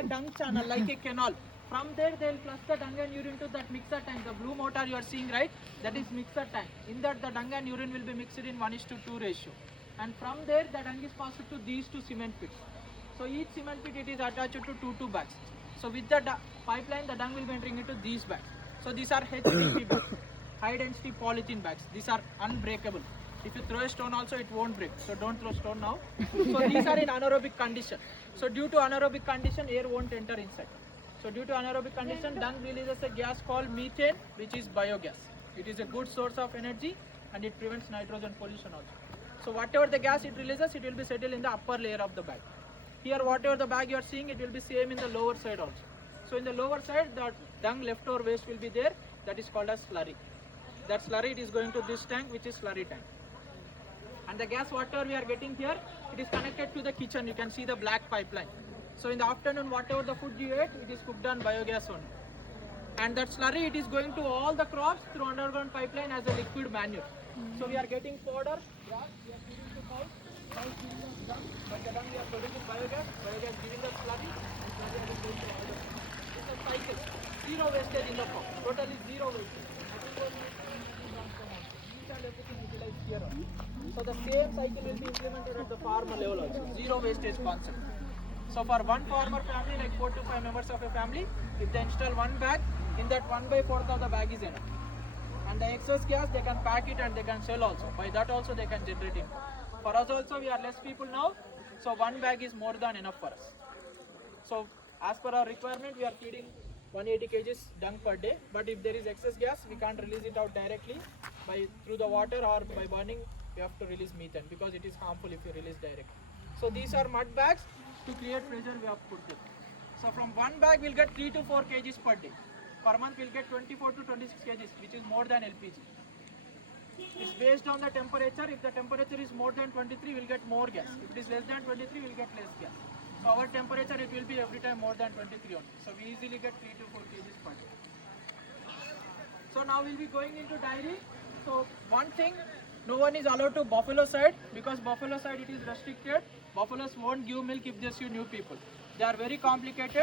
a dung channel like a canal. From there they will flush the dung and urine to that mixer tank. The blue motor you are seeing, right? That is mixer tank. In that the dung and urine will be mixed in 1:2 ratio. And from there the dung is passed to these two cement pits. So each cement pit it is attached to two bags. So with the pipeline the dung will be entering into these bags. So these are HDP bags, high density polythene bags. These are unbreakable. If you throw a stone also it won't break. So don't throw stone now. So these are in anaerobic condition. So due to anaerobic condition air won't enter inside. So due to anaerobic condition dung releases a gas called methane, which is biogas. It is a good source of energy and it prevents nitrogen pollution also. So whatever the gas it releases it will be settled in the upper layer of the bag. Here whatever the bag you are seeing it will be same in the lower side also. So in the lower side the dung leftover waste will be there, that is called as slurry. That slurry it is going to this tank which is slurry tank. And the gas water we are getting here, it is connected to the kitchen. You can see the black pipeline. So in the afternoon, whatever the food you ate, it is cooked on biogas only. And that slurry, it is going to all the crops through underground pipeline as a liquid manure. So we are getting fodder, grass, we are feeding to cows, cows giving us dung, but the dung we are producing biogas, biogas giving us slurry, and slurry is going to all the crops. It's a cycle, zero wastage in the crop, totally zero wastage. Everything utilized here also. So the same cycle will be implemented at the farmer level also. Zero wastage concept. So for one farmer family, like 4 to 5 members of a family, if they install one bag, in that 1/4 of the bag is enough. And the excess gas they can pack it and they can sell also. By that also they can generate income. For us also we are less people now, so one bag is more than enough for us. So as per our requirement, we are feeding 180 kgs dung per day, but if there is excess gas we can't release it out directly through the water or by burning. We have to release methane because it is harmful if you release directly. So these are mud bags. To create pressure we have put them. So from one bag we'll get 3 to 4 kgs per day. Per month we'll get 24 to 26 kgs, which is more than LPG. It's based on the temperature. If the temperature is more than 23 we'll get more gas. If it is less than 23 we'll get less gas. So our temperature it will be every time more than 23 only. So we easily get 3 to 4 kgs per day. So now we'll be going into dairy. So one thing, no one is allowed to buffalo side because buffalo side it is restricted. Buffaloes won't give milk if they see new people. They are very complicated.